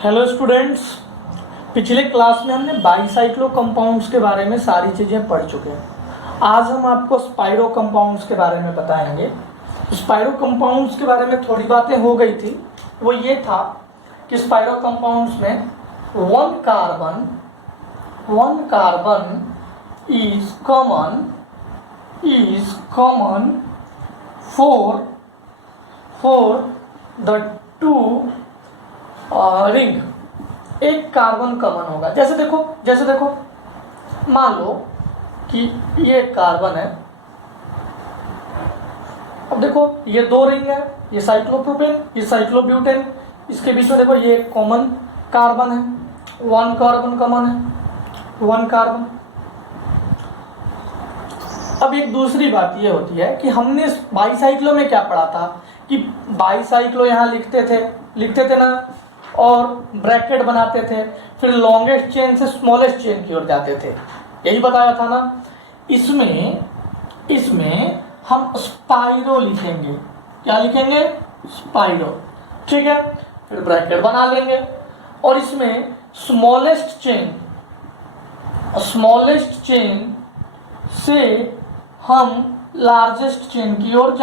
Hello students, पिछले class में हमने बाईसाइक्लो कंपाउंड्स के बारे में सारी चीज़ें पढ़ चुके हैं। आज हम आपको स्पाइरो कंपाउंड्स के बारे में बताएंगे। स्पाइरो कंपाउंड्स के बारे में थोड़ी बातें हो गई थी। वो ये था कि स्पाइरो कंपाउंड्स में one carbon is common for the two ring. एक कार्बन कॉमन होगा। जैसे देखो मान लो कि ये कार्बन है। अब देखो ये दो रिंग है, ये साइक्लोप्रोपेन, ये साइक्लोब्यूटेन। इसके बीच में देखो ये कॉमन कार्बन है, वन कार्बन कॉमन है, वन कार्बन। अब एक दूसरी बात ये होती है कि हमने बाईसाइक्लो में क्या पढ़ा था कि बाईसाइक्लो यहाँ लिखते थे ना, और ब्रैकेट बनाते थे, फिर लॉन्गेस्ट चेन से स्मॉलेस्ट चेन की ओर जाते थे। यही बताया था ना। इसमें हम स्पाइरो लिखेंगे। क्या लिखेंगे? स्पाइरो। ठीक है, फिर ब्रैकेट बना लेंगे और इसमें स्मॉलेस्ट चेन से हम लार्जेस्ट चेन की ओर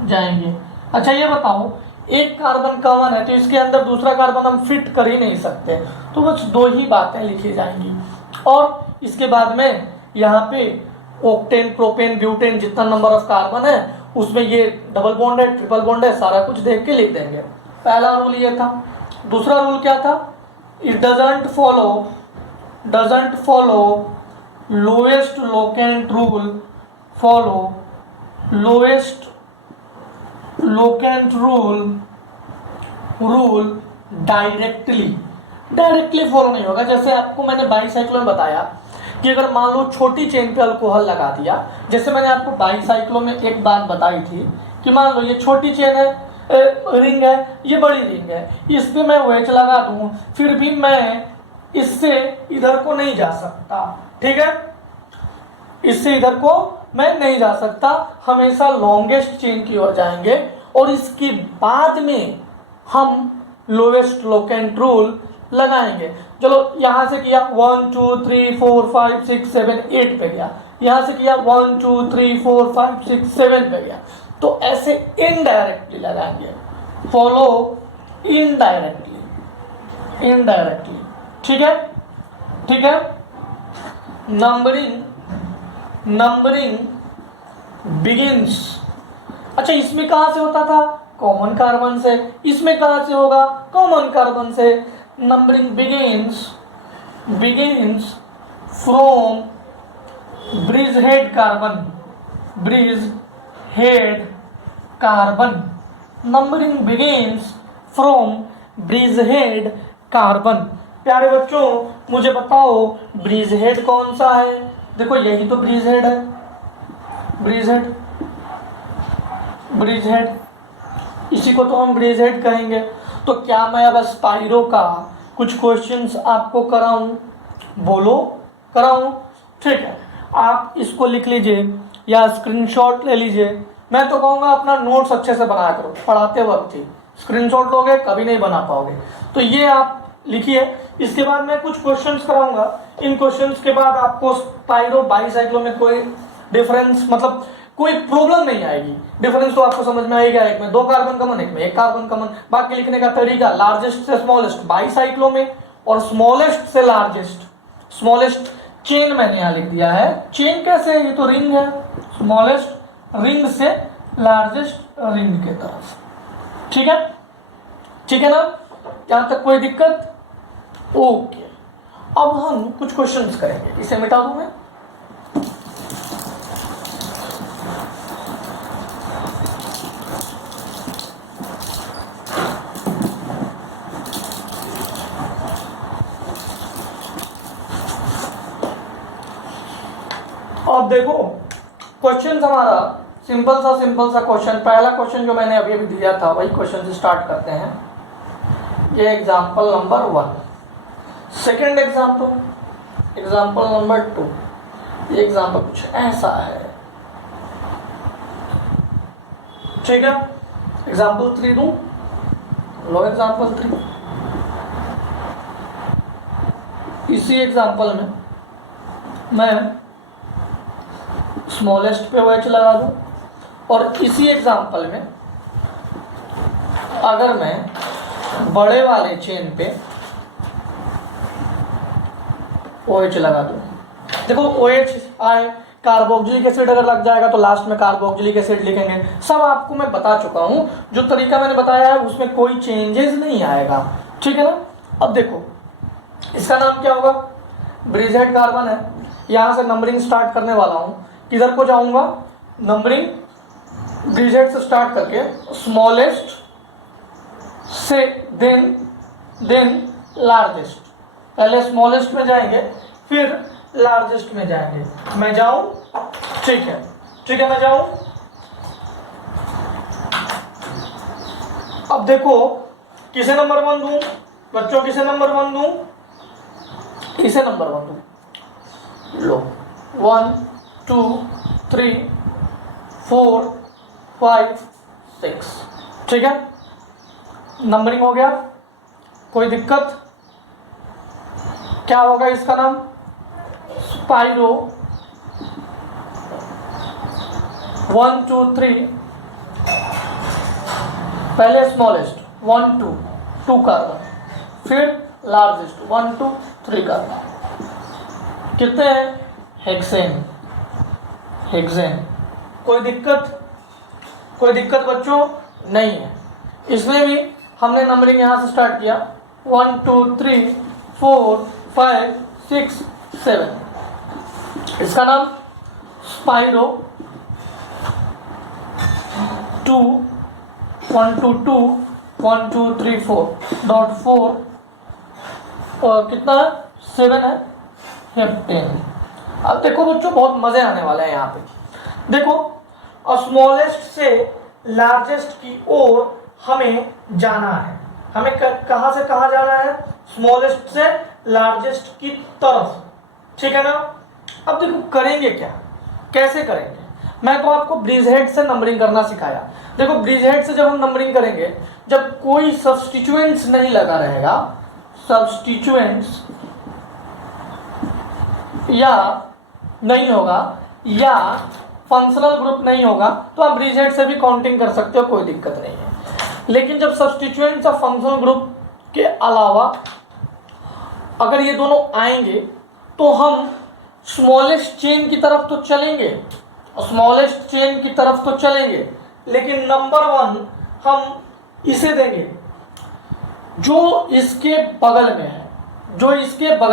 जाएंगे। अच्छा ये बताओ, एक कार्बन कॉमन है तो इसके अंदर दूसरा कार्बन हम फिट कर ही नहीं सकते, तो बस दो ही बातें लिखी जाएंगी। और इसके बाद में यहाँ पे ऑक्टेन, प्रोपेन, ब्यूटेन जितना नंबर ऑफ कार्बन है उसमें ये डबल बॉन्ड है, ट्रिपल बॉन्ड है, सारा कुछ देख के लिख देंगे। पहला रूल ये था। दूसरा रूल क्या था? It doesn't follow lowest locant rule directly follow नहीं होगा। जैसे आपको मैंने बाईसाइक्लो में बताया कि अगर मान लो छोटी चेन पे अल्कोहल लगा दिया, जैसे मैंने आपको बाईसाइक्लो में एक बात बताई थी कि मान लो ये छोटी चेन है, रिंग है, ये बड़ी रिंग है, इस पे मैं वेज लगा दूं, फिर भी मैं इससे इधर को नहीं जा सकता। ठीक है, इससे इधर को मैं नहीं जा सकता, हमेशा लॉन्गेस्ट चेन की ओर जाएंगे और इसके बाद में हम लोएस्ट लोकेंट रूल लगाएंगे। चलो यहां से किया 1 2 3 4 5 6 7 8 पे गया, यहां से किया 1 2 3 4 5 6 7 पे गया, तो ऐसे इनडायरेक्टली लगाएंगे, फॉलो इनडायरेक्टली। ठीक है। Numbering begins. अच्छा, इसमें कहां से होता था? कॉमन कार्बन से। इसमें कहां से होगा? कॉमन कार्बन से। Numbering begins from bridgehead carbon. Numbering begins from bridgehead carbon. प्यारे बच्चों, मुझे बताओ ब्रिजहेड कौन सा है? देखो यही तो ब्रिजहेड है। ब्रिजहेड, इसी को तो हम ब्रिजहेड कहेंगे। तो क्या मैं अब स्पाइरो का कुछ क्वेश्चंस आपको कराऊं? बोलो, कराऊं? ठीक है, आप इसको लिख लीजिए या स्क्रीनशॉट ले लीजिए। मैं तो कहूँगा अपना नोट्स अच्छे से बनाया करो, पढ़ाते वक्त ही स्क्रीनशॉट लोगे कभी नहीं बना पाओगे। तो ये आप लिखिए। इसके बाद मैं कुछ क्वेश्चंस कराऊंगा। इन क्वेश्चंस के बाद आपको स्पाइरो बाईसाइक्लो में कोई डिफरेंस, मतलब कोई प्रॉब्लम नहीं आएगी। डिफरेंस तो आपको समझ में आएगा, एक में दो कार्बन कॉमन, एक में एक कार्बन कॉमन। बाकी लिखने का तरीका लार्जेस्ट से स्मॉलेस्ट बाईसाइक्लो में, और स्मॉलेस्ट से लार्जेस्ट। स्मॉलेस्ट चेन मैंने यहाँ लिख दिया है। चेन कैसे है? ये तो रिंग है। स्मॉलेस्ट रिंग से लार्जेस्ट रिंग के तरफ। ठीक है ना? यहां तक कोई दिक्कत? ओके, अब हम कुछ क्वेश्चंस करेंगे। इसे मिटा दूं मैं। अब देखो क्वेश्चन हमारा सिंपल सा क्वेश्चन। पहला क्वेश्चन जो मैंने अभी दिया था वही क्वेश्चन से स्टार्ट करते हैं। ये example number 1। Second example number 2। ये एग्जाम्पल कुछ ऐसा है। ठीक है, एग्जाम्पल 3 दूं? लो एग्जाम्पल 3। इसी एग्जाम्पल में मैं स्मॉलेस्ट पे OH लगा दूं और इसी एग्जाम्पल में अगर मैं बड़े वाले चेन पे OH लगा दूं, देखो OH आए, कार्बोक्सिलिक एसिड अगर लग जाएगा तो लास्ट में कार्बोक्सिलिक एसिड लिखेंगे। सब आपको मैं बता चुका हूं, जो तरीका मैंने बताया है उसमें कोई चेंजेस नहीं आएगा, ठीक है ना। अब देखो इसका नाम क्या होगा, ब्रिजहेड कार्बन है। यहां से नंबरिंग स्टार्ट करने वाला हूं, किधर को जाऊंगा, नंबरिंग ब्रिजहेड से स्टार्ट करके स्मॉलेस्ट से देन लार्जेस्ट, पहले स्मॉलेस्ट में जाएंगे फिर लार्जेस्ट में जाएंगे। मैं जाऊं, ठीक है मैं जाऊं। अब देखो किसे नंबर 1 दूं बच्चों, किसे नंबर 1 दूं, इसे नंबर 1 दूं। लो 1 2 3 4 5 6, ठीक है, नंबरिंग हो गया। कोई दिक्कत, क्या होगा इसका नाम, स्पाइरो 1 2 3, पहले स्मॉलेस्ट 1 2 2 कार्बन, फिर लार्जेस्ट 1 2 3 कार्बन, कितने हैं, हेक्सेन। कोई दिक्कत बच्चों नहीं है। इसमें भी हमने नंबरिंग यहां से स्टार्ट किया 1 2 3 4 5 6 7, इसका नाम स्पाइरो 2 1 2 2 1 2 3 4.4 और कितना है 7 है, हेप्टेन। अब देखो बच्चों बहुत मजे आने वाले हैं यहाँ पे। देखो स्मॉलेस्ट से लार्जेस्ट की ओर हमें जाना है, हमें कहां से कहां जाना है, स्मॉलेस्ट से लार्जेस्ट की तरफ, ठीक है ना। अब देखो करेंगे क्या, कैसे करेंगे, मैं तो आपको ब्रिजहेड से नंबरिंग करना सिखाया। देखो ब्रिजहेड से जब हम नंबरिंग करेंगे, जब कोई सब्स्टिट्यूएंट्स नहीं लगा रहेगा, सब्स्टिट्यूएंट्स या नहीं होगा या फंक्शनल ग्रुप नहीं होगा, तो आप ब्रिजहेड से भी काउंटिंग कर सकते हो, कोई दिक्कत नहीं है। लेकिन जब सब्स्टिट्यूएंट्स और फंक्शनल ग्रुप के अलावा अगर ये दोनों आएंगे तो हम स्मॉलेस्ट चेन की तरफ तो चलेंगे, लेकिन नंबर 1 हम इसे देंगे जो इसके बगल में है,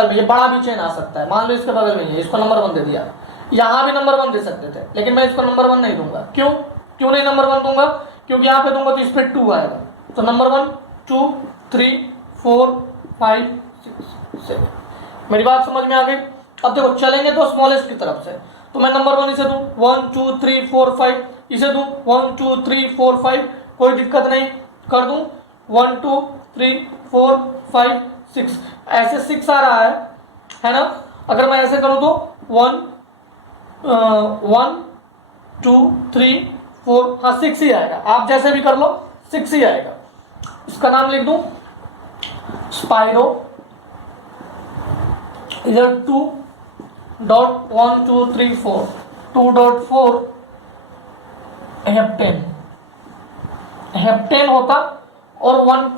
ये बड़ा भी चेन आ सकता है, मान लो इसके बगल में है, इसको नंबर 1 दे दिया। यहां भी नंबर 1 दे सकते थे, लेकिन मैं इसको नंबर 1 नहीं दूंगा। क्यों नहीं नंबर 1 दूंगा, क्योंकि यहां पे दूंगा तो इस पे 2 आएगा, तो नंबर 1 2 3 4 5 6 7। मेरी बात समझ में आ गई। अब देखो चलेंगे तो स्मॉलेस्ट की तरफ से, तो मैं नंबर 1 इसे दूं 1 2 3 4 5, इसे दूं 1 2 3 4 5, कोई दिक्कत नहीं, कर दूं 1 2 3 4 5 6, ऐसे 6 आ रहा है ना। अगर मैं ऐसे करूं तो 1 2 3 4, हाँ 6 ही आएगा, आप जैसे भी कर लो 6 ही आएगा। इसका नाम लिख दूं स्पाइरो, इधर 2.1 2 3 4 2.4 हेप्टेन होता, और 1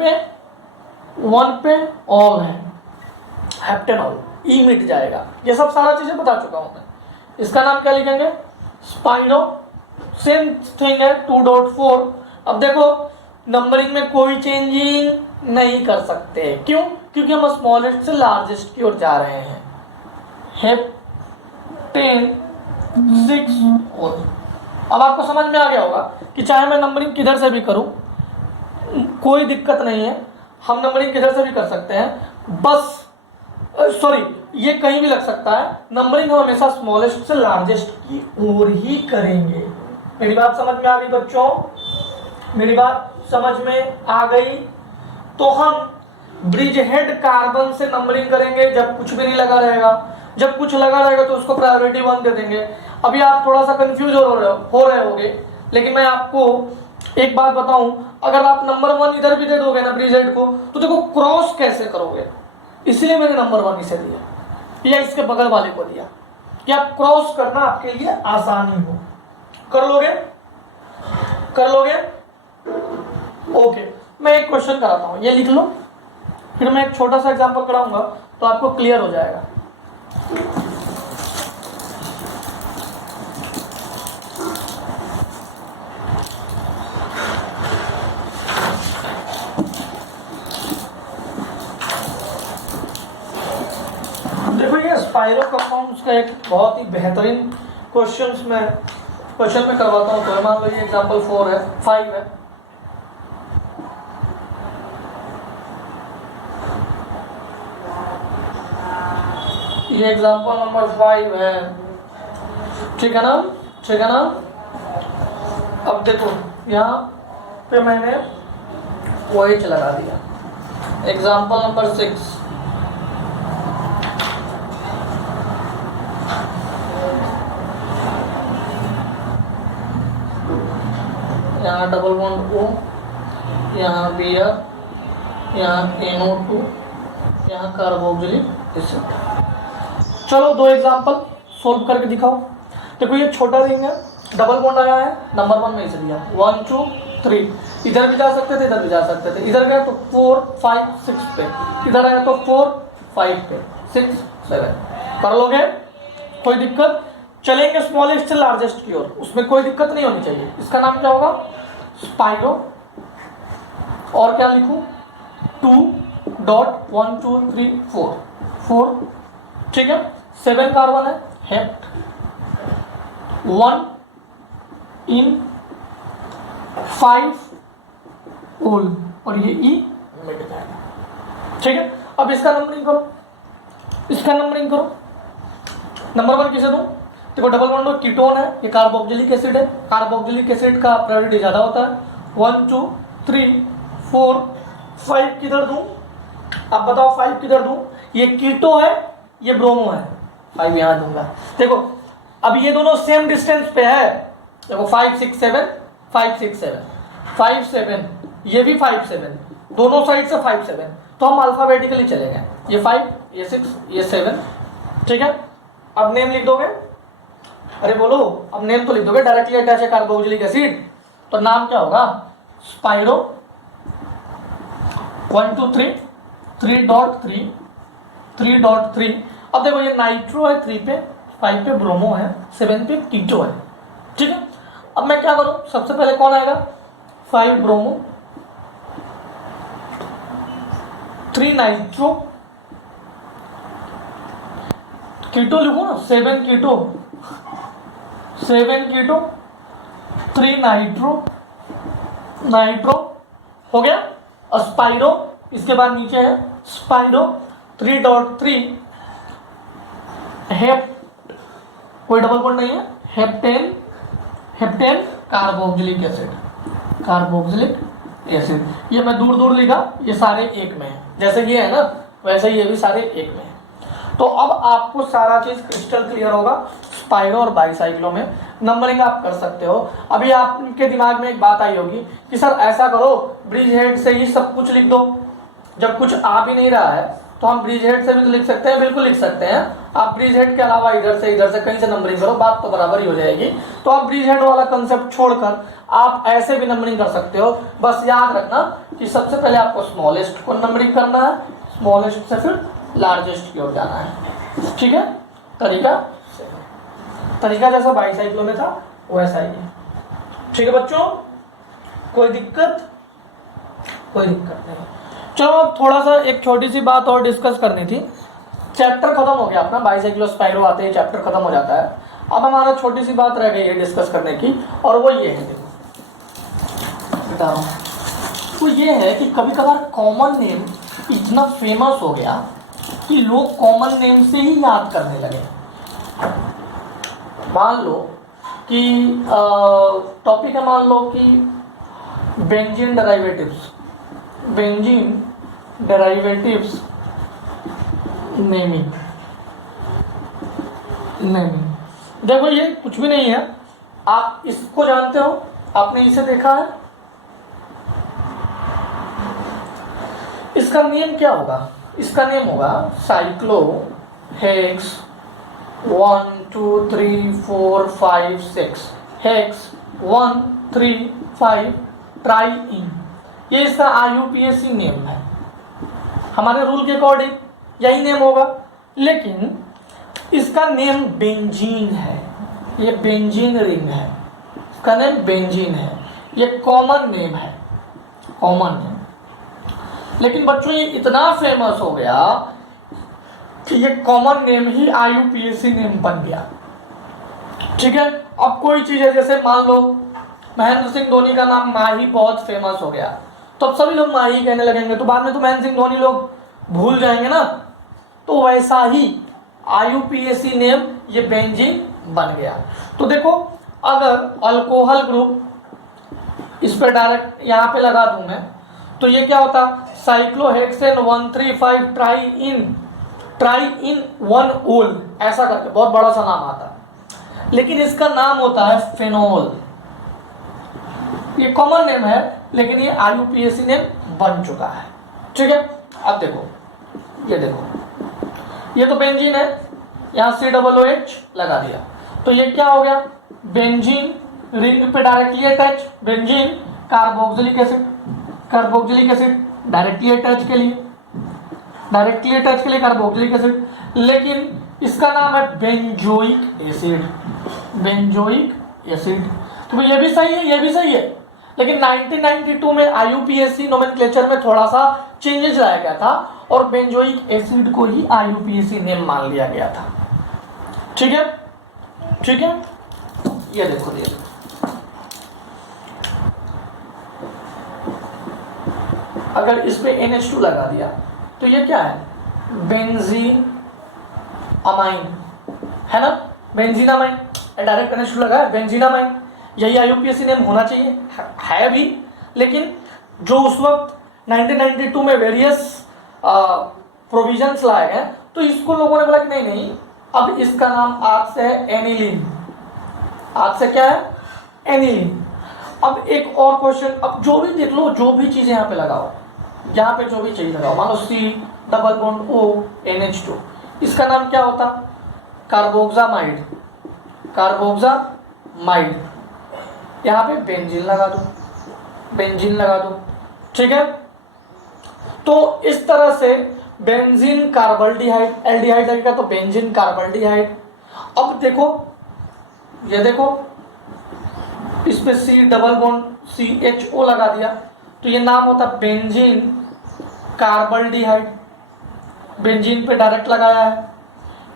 पे ऑल है, हेप्टेनॉल, ई मिट जाएगा। ये सब सारा चीजें बता चुका हूं मैं। इसका नाम क्या लिखेंगे, स्पाइरो, सेम थिंग है 2.4। अब देखो नंबरिंग में कोई चेंजिंग नहीं कर सकते, क्यों, क्योंकि हम स्मॉलेस्ट से लार्जेस्ट की ओर जा रहे हैं। हेप्टेन 6 और अब आपको समझ में आ गया होगा कि चाहे मैं नंबरिंग किधर से भी करूं कोई दिक्कत नहीं है, हम नंबरिंग किधर से भी कर सकते हैं, बस सॉरी ये कहीं भी लग सकता है, नंबरिंग हम हमेशा स्मॉलेस्ट से लार्जेस्ट की ओर ही करेंगे। मेरी बात समझ में आ गई बच्चों, मेरी बात समझ में आ गई। तो हम ब्रिजहेड कार्बन से नंबरिंग करेंगे जब कुछ भी नहीं लगा रहेगा, जब कुछ लगा रहेगा तो उसको प्रायोरिटी 1 दे देंगे। अभी आप थोड़ा सा कंफ्यूज हो रहे होगे, लेकिन मैं आपको एक बात बताऊं, अगर आप नंबर 1 इधर भी दे दोगे ना ब्रिज हेड को, तो देखो क्रॉस कैसे करोगे, इसलिए मैंने नंबर 1 इसे दिया या इसके बगल वाले को दिया कि आप क्रॉस करना आपके लिए आसानी हो। कर लोगे? कर लोगे? ओके, मैं एक क्वेश्चन कराता हूं, ये लिख लो, फिर मैं एक छोटा सा एग्जांपल कराऊंगा तो आपको क्लियर हो जाएगा। देखो ये स्पाइरो कंपाउंड्स का एक बहुत ही बेहतरीन क्वेश्चन में करवाता हूँ। तो मान लो ये एग्जांपल 4 है, 5 है। ये एग्जांपल नंबर 5 है, ठीक है ना? ठीक है ना? अब देखो यहाँ पे मैंने OH लगा दिया। एग्जांपल नंबर 6, यहाँ डबल बॉन्ड O, यहाँ Br, यहाँ NO2, यहाँ कार्बोक्सिलिक एसिड। चलो 2 एग्जांपल सोल्व करके दिखाओ। देखो ये छोटा रिंग है, डबल बॉन्ड आया है, नंबर 1 में इसे दिया 1 2 3, इधर भी जा सकते थे, इधर भी जा सकते थे। इधर गया तो 4 5 6 पे, इधर आया तो 4 5 पे, 6 7। कर लोगे? कोई दिक्कत? चलेंगे स्मॉलेस्ट से लार्जेस्ट की ओर, उसमें कोई दिक्कत नहीं होनी चाहिए। इसका नाम क्या होगा? स्पाइरो। और क्या लिखूं? 2.1 2 3 4, ठीक है। 7 कार्बन है, हेप्ट 1 इन 5 ओल, और ये ई मिट जाएगा, ठीक है। अब इसका नंबरिंग करो, इसका नंबरिंग करो। नंबर 1 किसे दूं? देखो डबल बॉन्ड कीटोन है, ये कार्बोक्सिलिक एसिड है, कार्बोक्सिलिक एसिड का प्रायोरिटी ज्यादा होता है। 1 2 3 4 5 किधर दूं? आप बताओ 5 किधर दूं? ये कीटो है, ये ब्रोमो है, 5 यहां दूंगा। देखो अब ये दोनों सेम डिस्टेंस पे है, देखो 5 6 7 5 6 7 5 7, ये भी 5 7, दोनों साइड से 5 7, तो हम अल्फाबेटिकली चलेंगे। ये 5 ये 6 ये 7, ठीक है। अब नेम लिख दोगे? अरे बोलो, अब नेम तो लिख दोगे, डायरेक्टली अटैच है कार्बोक्सिलिक एसिड, तो नाम क्या होगा? स्पाइरो 1 2 3 3.3 3.3। अब देखो ये नाइट्रो है 3 पे, 5 पे ब्रोमो है, 7 पे कीटो है, ठीक है। अब मैं क्या करूं? सबसे पहले कौन आएगा? 5 ब्रोमो 3 नाइट्रो, कीटो लिखो ना, 7 कीटो 3 नाइट्रो, नाइट्रो हो गया। स्पाइरो, इसके बाद नीचे है स्पाइरो 3.3 हेप, कोई डबल बॉन्ड नहीं है, heptane, heptane carboxylic acid, carboxylic acid. ये मैं दूर दूर लिखा, ये सारे एक में है, जैसे ये है ना वैसे ये भी सारे एक में है। तो अब आपको सारा चीज क्रिस्टल क्लियर होगा। स्पाइरो और बाईसाइक्लो में नंबरिंग आप कर सकते हो। अभी आपके दिमाग में एक बात आई होगी कि सर ऐसा करो, ब्रिज हेड से ही सब कुछ लिख दो। जब कुछ आ भी नहीं रहा है तो हम ब्रिज हेड से भी तो लिख सकते हैं, बिल्कुल लिख सकते हैं। आप ब्रिज हेड के अलावा इधर से कहीं से नंबरिंग करो, बात तो बराबर ही हो जाएगी। तो आप ब्रिज हेड वाला कंसेप्ट छोड़कर आप ऐसे भी नंबरिंग कर सकते हो। बस याद रखना कि सबसे पहले आपको स्मॉलेस्ट को नंबरिंग करना है, स्मॉलेस्ट से फिर लार्जेस्ट की ओर जाना है, ठीक है। तरीका जैसा बाईसाइक्लो में था वैसा ही है, ठीक है बच्चों। कोई दिक्कत? कोई दिक्कत नहीं। चलो अब थोड़ा सा एक छोटी सी बात और डिस्कस करनी थी। चैप्टर खत्म हो गया अपना, बाईसाइक्लो स्पाइरो आते ही चैप्टर खत्म हो जाता है। अब हमारा छोटी सी बात रह गई है डिस्कस करने की, और वो ये है, देखो बता रहा हूँ, वो ये है कि कभी कभार कॉमन नेम इतना फेमस हो गया कि लोग कॉमन नेम से ही याद करने लगे। मान लो कि टॉपिक है, मान लो कि benzene derivatives, benzene derivatives naming. देखो ये कुछ भी नहीं है, आप इसको जानते हो, आपने इसे देखा है, इसका नेम क्या होगा? इसका नेम होगा साइक्लोहेक्स 1 2 3 4 5 6 हेक्स 1 3 5 ट्राइइन। ये इसका IUPAC नेम है। हमारे रूल के अकॉर्डिंग यही नेम होगा, लेकिन इसका नेम बेंजीन है। ये बेंजीन रिंग है, इसका नेम बेंजीन है। ये कॉमन नेम है, कॉमन नेम। लेकिन बच्चों ये इतना फेमस हो गया कि ये कॉमन नेम ही IUPAC नेम बन गया। ठीक है, अब कोई चीज है, जैसे मान लो महेंद्र सिंह धोनी का नाम माही बहुत फेमस हो गया, तो अब सभी लोग माही कहने लगेंगे, तो बाद में तो महेंद्र सिंह धोनी लोग भूल जाएंगे ना। तो वैसा ही IUPAC नेम ये बेंजीन बन गया। तो देखो, अगर अल्कोहल ग्रुप इस पे डायरेक्ट यहाँ पे लगा दूं मैं, तो ये क्या होता? साइक्लोहेक्सेन 135 ट्राई इन 1 ओल, ऐसा करके बहुत बड़ा सा नाम आता है। लेकिन इसका नाम होता है फेनोल। ये कॉमन नेम है, लेकिन ये IUPAC नेम बन चुका है। ठीक है, अब देखो, ये देखो, ये तो बेंजीन है, यहाँ COOH लगा दिया, तो ये क्या हो गया? बेंजीन रिंग पे directly attach, benzene carboxylic acid, carboxylic acid directly attach के लिए, डायरेक्टली अटैच के लिए कार्बोक्सिलिक एसिड। लेकिन इसका नाम है बेंजोइक एसिड, बेंजोइक एसिड। तो ये भी सही है, ये भी सही है, लेकिन 1992 में IUPAC नोमेनक्लेचर में थोड़ा सा चेंजेस लाया गया था और बेंजोइक एसिड को ही IUPAC नेम मान लिया गया था। ठीक है, ठीक है, ये देखो, ये अगर इस पे NH2 लगा दिया तो ये क्या है? बेंजीन अमाइन है ना, बेंजीन अमाइन, डायरेक्ट NH2 लगा है, बेंजीन अमाइन। यही IUPAC नेम होना चाहिए, है भी, लेकिन जो उस वक्त 1992 में वेरियस प्रोविजंस लाए गए, तो इसको लोगों ने बोला कि नहीं नहीं, अब इसका नाम आज से है एनिलीन। आज से क्या है? एनिलीन। अब एक और क्वेश्चन, अब जो भी देख लो, जो भी चीजें यहाँ पे लगाओ, यहाँ पे जो भी चीज लगाओ, मान लो C+O NH2, इसका नाम क्या होता? Carboxamide, carboxamide. यहाँ पे बेंजीन लगा दो, बेंजीन लगा दो। ठीक है, तो इस तरह से बेंजीन कार्बल्डिहाइड, एल्डिहाइड लगेगा तो बेंजीन कार्बल्डिहाइड। अब देखो, ये देखो, इस पे COO लगा दिया, तो ये नाम होता बेंजीन कार्बल्डिहाइड, बेंजीन पे डायरेक्ट लगाया है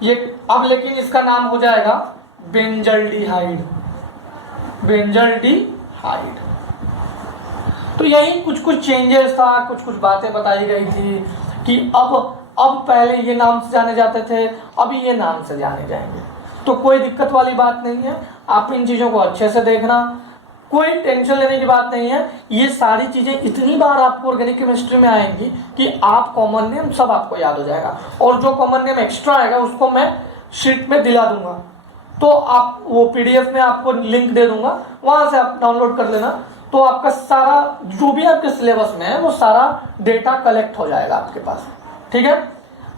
ये। अब लेकिन इसका नाम हो जाएगा बेंजल्डिहाइड, बेंजल्डिहाइड। तो यही कुछ कुछ चेंजेस था, कुछ कुछ बातें बताई गई थी कि अब पहले ये नाम से जाने जाते थे, अभी ये नाम से जाने जाएंगे। तो कोई दिक्कत वाली बात नहीं है, आप इन चीजों को अच्छे से देखना, कोई टेंशन लेने की बात नहीं है। ये सारी चीजें इतनी बार आपको ऑर्गेनिक केमिस्ट्री में आएंगी कि आप कॉमन नेम सब आपको याद हो जाएगा, और जो कॉमन नेम एक्स्ट्रा आएगा उसको मैं शीट में दिला दूंगा, तो आप वो PDF में आपको लिंक दे दूंगा, वहां से आप डाउनलोड कर लेना। तो आपका सारा जो भी आपके सिलेबस में है वो सारा डेटा कलेक्ट हो जाएगा आपके पास। ठीक है,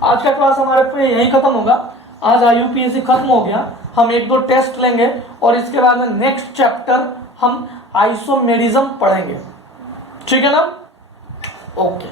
आज का क्लास हमारे पे यही खत्म होगा। आज IUPAC खत्म हो गया, हम 1-2 टेस्ट लेंगे और इसके बाद में नेक्स्ट चैप्टर हम आइसोमेरिज्म पढ़ेंगे। ठीक है ना? ओके।